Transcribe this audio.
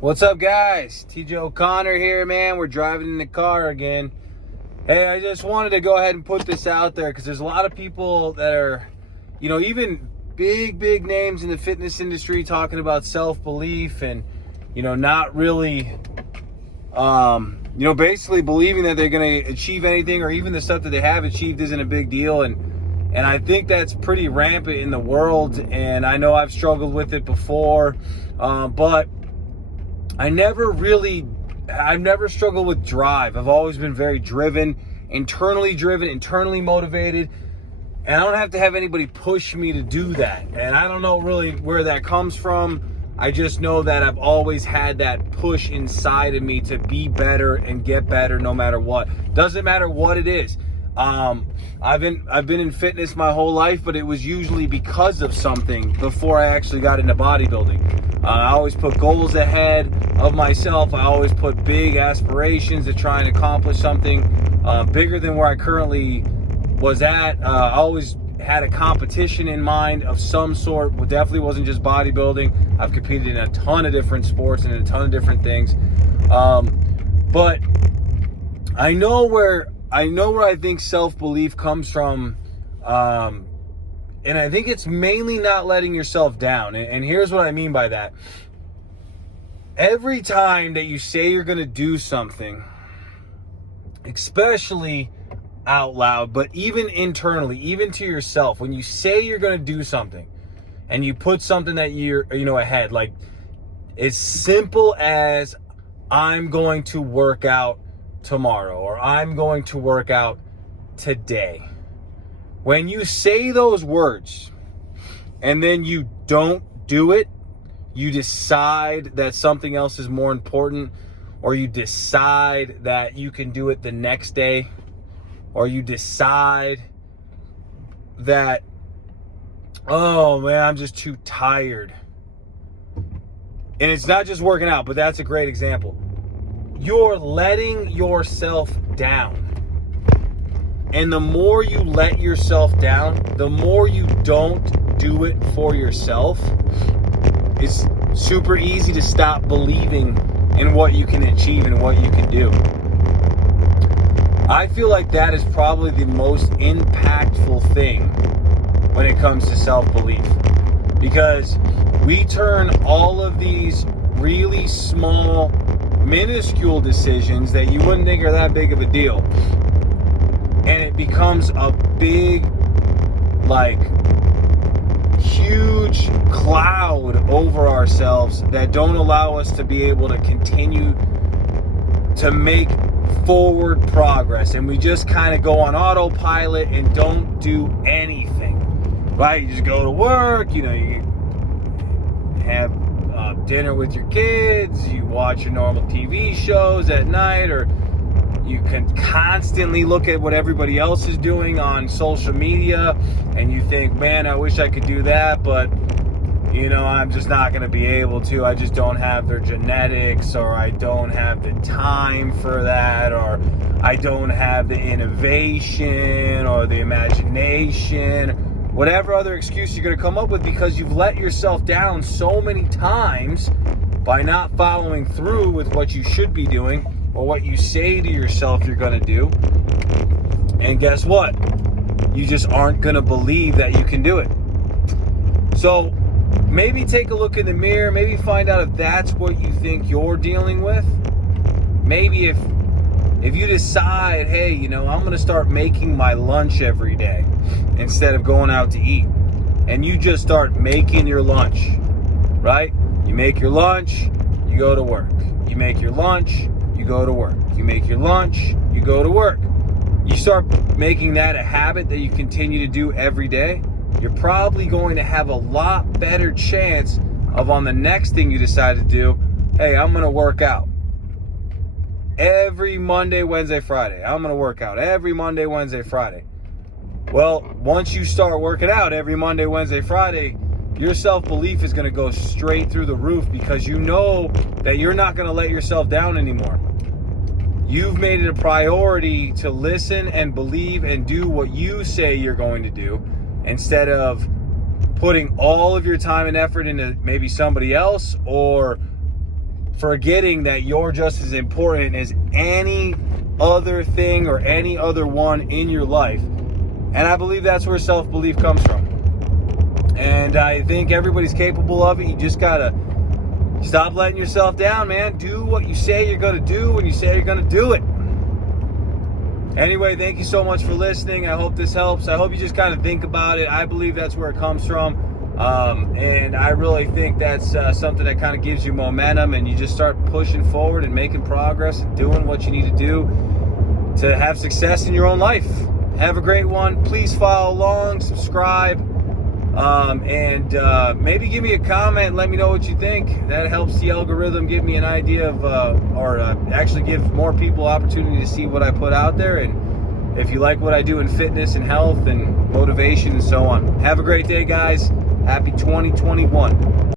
What's up, guys? TJ O'Connor here, man. We're driving in the car again. Hey, I just wanted to go ahead and put this out there because there's a lot of people that are, even big names in the fitness industry talking about self-belief and, not really, basically believing that they're going to achieve anything, or even the stuff that they have achieved isn't a big deal. And I think that's pretty rampant in the world. And I know I've struggled with it before, but I've never struggled with drive. I've always been very driven, internally motivated, and I don't have to have anybody push me to do that. And I don't know really where that comes from. I just know that I've always had that push inside of me to be better and get better no matter what. Doesn't matter what it is. I've been in fitness my whole life, but it was usually because of something before I actually got into bodybuilding. I always put goals ahead of myself. I always put big aspirations to try and accomplish something bigger than where I currently was at. I always had a competition in mind of some sort. It definitely wasn't just bodybuilding. I've competed in a ton of different sports and in a ton of different things. But I know where I think self-belief comes from, and I think it's mainly not letting yourself down. And here's what I mean by that. Every time that you say you're going to do something, especially out loud, but even internally, even to yourself, when you say you're going to do something and you put something that you're, ahead, like as simple as I'm going to work out tomorrow, or I'm going to work out today. When you say those words and then you don't do it, you decide that something else is more important, or you decide that you can do it the next day, or you decide that, oh man, I'm just too tired. And it's not just working out, but that's a great example. You're letting yourself down. And the more you let yourself down, the more you don't do it for yourself, it's super easy to stop believing in what you can achieve and what you can do. I feel like that is probably the most impactful thing when it comes to self-belief, because we turn all of these really small, minuscule decisions that you wouldn't think are that big of a deal, and it becomes a big, huge cloud over ourselves that don't allow us to be able to continue to make forward progress. And we just kind of go on autopilot and don't do anything, right? You just go to work, you have dinner with your kids, you watch your normal TV shows at night, or you can constantly look at what everybody else is doing on social media and you think, man, I wish I could do that, but I'm just not going to be able to. I just don't have their genetics, or I don't have the time for that, or I don't have the innovation or the imagination, whatever other excuse you're going to come up with, because you've let yourself down so many times by not following through with what you should be doing, or what you say to yourself you're going to do. And guess what? You just aren't going to believe that you can do it. So maybe take a look in the mirror. Maybe find out if that's what you think you're dealing with. Maybe if you decide, hey, I'm going to start making my lunch every day instead of going out to eat. And you just start making your lunch, right? You make your lunch, you go to work. You make your lunch, you go to work. You make your lunch, you go to work. You start making that a habit that you continue to do every day, you're probably going to have a lot better chance of, on the next thing you decide to do, hey, I'm going to work out every Monday, Wednesday, Friday. I'm going to work out every Monday, Wednesday, Friday. Well, once you start working out every Monday, Wednesday, Friday, your self-belief is going to go straight through the roof, because you know that you're not going to let yourself down anymore. You've made it a priority to listen and believe and do what you say you're going to do, instead of putting all of your time and effort into maybe somebody else, or forgetting that you're just as important as any other thing or any other one in your life. And I believe that's where self-belief comes from. And I think everybody's capable of it. You just gotta stop letting yourself down, man. Do what you say you're gonna do when you say you're gonna do it. Anyway, thank you so much for listening. I hope this helps. I hope you just kind of think about it. I believe that's where it comes from. And I really think that's something that kind of gives you momentum, and you just start pushing forward and making progress and doing what you need to do to have success in your own life. Have a great one. Please follow along, subscribe, and maybe give me a comment and let me know what you think. That helps the algorithm give me an idea of, or actually give more people opportunity to see what I put out there. And if you like what I do in fitness and health and motivation and so on. Have a great day, guys. Happy 2021.